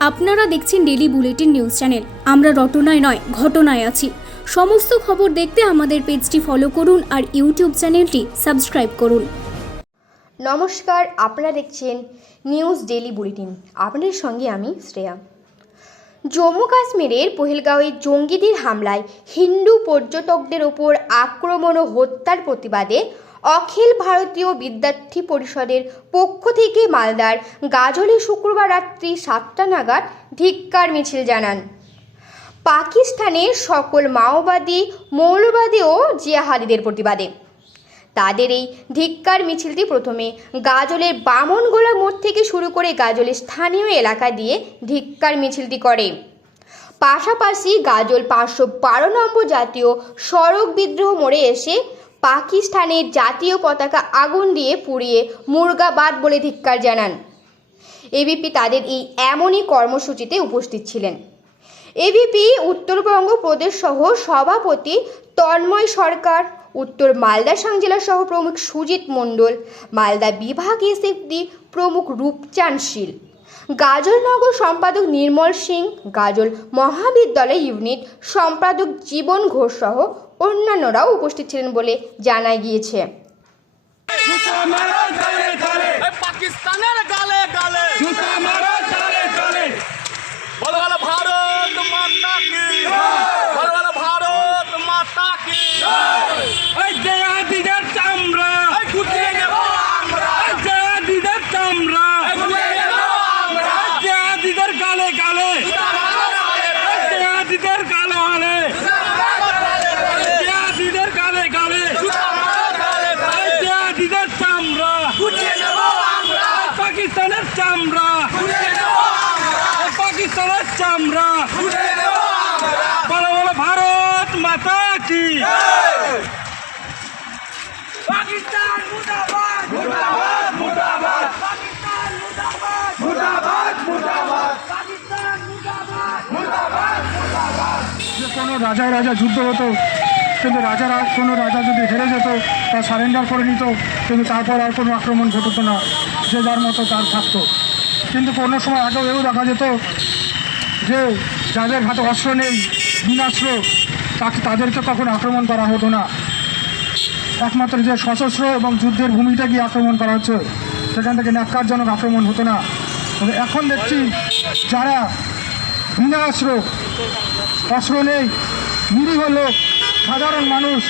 আপনারা দেখছেন daily bulletin news channel আমরা রটনায় নয়, ঘটনায় আছি। সমস্ত খবর দেখতে আমাদের পেজটি ফলো করুন আর ইউটিউব চ্যানেলটি সাবস্ক্রাইব করুন। নমস্কার, আপনারা দেখছেন নিউজ ডেলি বুলেটিন আপনাদের সঙ্গে আমি শ্রেয়া। জম্মু কাশ্মীরের পহেলগাঁওয়ে জঙ্গিদের হামলায় হিন্দু পর্যটকদের ওপর আক্রমণ ও হত্যার প্রতিবাদে অখিল ভারতীয় বিদ্যার্থী পরিষদের পক্ষ থেকে মালদার গাজলে শুক্রবার রাত্রি সাতটা নাগাদ ধিক্কার মিছিল জানান। পাকিস্তানের সকল মাওবাদী, মৌলবাদী ও জিয়াহাদিদের প্রতিবাদে। তাদের এই ধিক্কার মিছিলটি প্রথমে গাজলের বামনগোলা মোড় থেকে শুরু করে গাজলের স্থানীয় এলাকা দিয়ে ধিক্কার মিছিলটি করে। পাশাপাশি গাজল পাঁচশো বারো নম্বর জাতীয় সড়ক বিদ্রোহ মোড়ে এসে পাকিস্তানের জাতীয় পতাকা আগুন দিয়ে পুড়িয়ে মুরগাবাদ বলে ধিক্কার জানান। এবিপি তাদের এই এমনই কর্মসূচিতে উপস্থিত ছিলেন। এবিপি উত্তরবঙ্গ প্রদেশ সহ সভাপতি তন্ময় সরকার, উত্তর মালদা সাংজেলা সহ প্রমুখ সুজিত মণ্ডল, মালদা বিভাগ এসএফডি প্রমুখ রূপচান শীল। গাজলনগর সম্পাদক নির্মল সিং গাজল মহাবিদ্যালয় ইউনিট সম্পাদক জীবন ঘোষ সহ অন্যান্যরাও উপস্থিত ছিলেন বলে জানা গিয়েছে। পাকিস্তানের গালে গালে জুতা মারো তালে তালে বলো বলো ভারত মাতা কি বলো বলো ভারত মাতা কি এই জয়াদিদের চামড়া এই গুটিয়ে নেব আমরা এই জয়াদিদের চামড়া এই গুটিয়ে নেব আমরা এই জয়াদিদের গালে গালে এই জয়াদিদের গালে গালে এই জয়াদিদের গালে গালে এই জয়াদিদের চামড়া গুটিয়ে নেব আমরা এই পাকিস্তানের চামড়া গুটিয়ে নেব এই নেব বলো বলো ভারত মাতা কি? পাকিস্তান মুর্দাবাদ। মুর্দাবাদ মুর্দাবাদ। পাকিস্তান মুর্দাবাদ। মুর্দাবাদ মুর্দাবাদ। পাকিস্তান মুর্দাবাদ। মুর্দাবাদ মুর্দাবাদ। যে কোনো রাজায় রাজা যুদ্ধ হতো কিন্তু রাজারা কোনো রাজা যদি হেরে যেত তা সারেন্ডার করে নিত কিন্তু তারপর আর কোনো আক্রমণ ঘটতো না যে যার মতো তার থাকতো। কিন্তু কোনো সময় আগেও এও দেখা যেত যে যাদের হাতে অস্ত্র নেই, বিনাস্ত্র, তাকে তাদেরকে কখনো আক্রমণ করা হতো না। একমাত্র যে সশস্ত্র এবং যুদ্ধের ভূমিটা গিয়ে আক্রমণ করা হচ্ছে, সেখান থেকে ন্যাক্কারজনক আক্রমণ হতো না। তবে এখন দেখছি যারা বিনা অস্ত্র অস্ত্র নেই, নিরীহ লোক, সাধারণ মানুষ,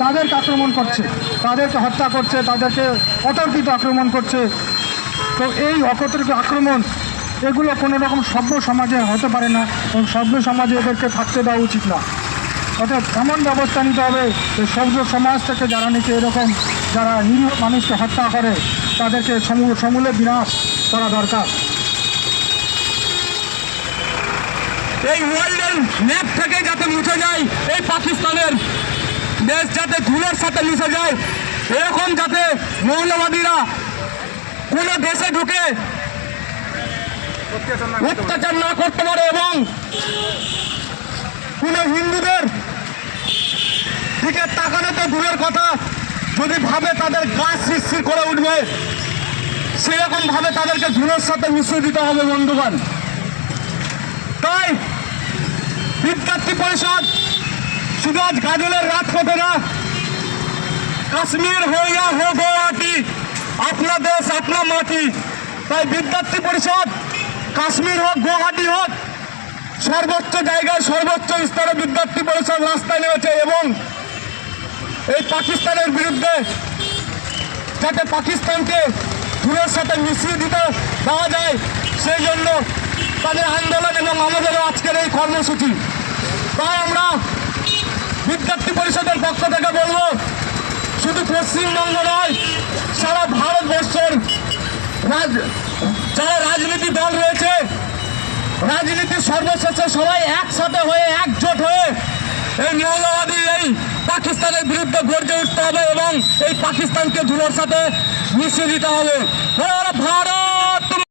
তাদেরকে আক্রমণ করছে, তাদেরকে হত্যা করছে, তাদেরকে অতর্কিত আক্রমণ করছে। তো এই অকতর্কিত আক্রমণ এগুলো কোনো রকম সভ্য সমাজে হতে পারে না এবং সভ্য সমাজে এদেরকে থাকতে দেওয়া উচিত না। অর্থাৎ এমন ব্যবস্থা নিতে হবে যে সভ্য সমাজ থেকে যারা নাকি এরকম যারা নিরীহ মানুষকে হত্যা করে, তাদেরকে সমূলে বিনাশ করা দরকার। এই ওয়ার্ল্ডের ম্যাপ থেকে যাতে মুছে যায়, এই পাকিস্তানের দেশ যাতে ধুলোর সাথে মিশে যায়, এরকম যাতে মৌলবাদীরা কোনো দেশে ঢুকে অত্যাচার না করতে পারে এবং কোনো হিন্দুদের দিকে তাকানো তো দূরের কথা। যদি ভাবে তাদের গাছ সৃষ্টি করে উঠবে, সেরকম ভাবে তাদেরকে ধুলোর সাথে মিশিয়ে দিতে হবে বন্ধুগণ। তাই বিদ্যার্থী পরিষদ শুধু আজ গাজলের রাত হতে না, কাশ্মীর হয়ে যা হো গুয়াহাটি আপনা দেশ আপনা মাটি, তাই বিদ্যার্থী পরিষদ কাশ্মীর হোক, গুয়াহাটি হোক, সর্বোচ্চ জায়গায় সর্বোচ্চ স্তরে বিদ্যার্থী পরিষদ রাস্তায় নেমেছে এবং এই পাকিস্তানের বিরুদ্ধে যাতে পাকিস্তানকে ধুলোর সাথে মিশিয়ে দিতে দেওয়া যায়, সেই জন্য তাদের আন্দোলন এবং আমাদেরও আজকের এই কর্মসূচি। তাই আমরা বিদ্যার্থী পরিষদের পক্ষ থেকে বলব, শুধু পশ্চিমবঙ্গ নয়, সারা ভারতবর্ষের যারা রাজনীতির সর্বশেষে সবাই একসাথে হয়ে, একজোট হয়ে এই মৌলবাদী এই পাকিস্তানের বিরুদ্ধে গর্জে উঠতে হবে এবং এই পাকিস্তানকে ধুলোর সাথে মিশিয়ে দিতে হবে। ভারত!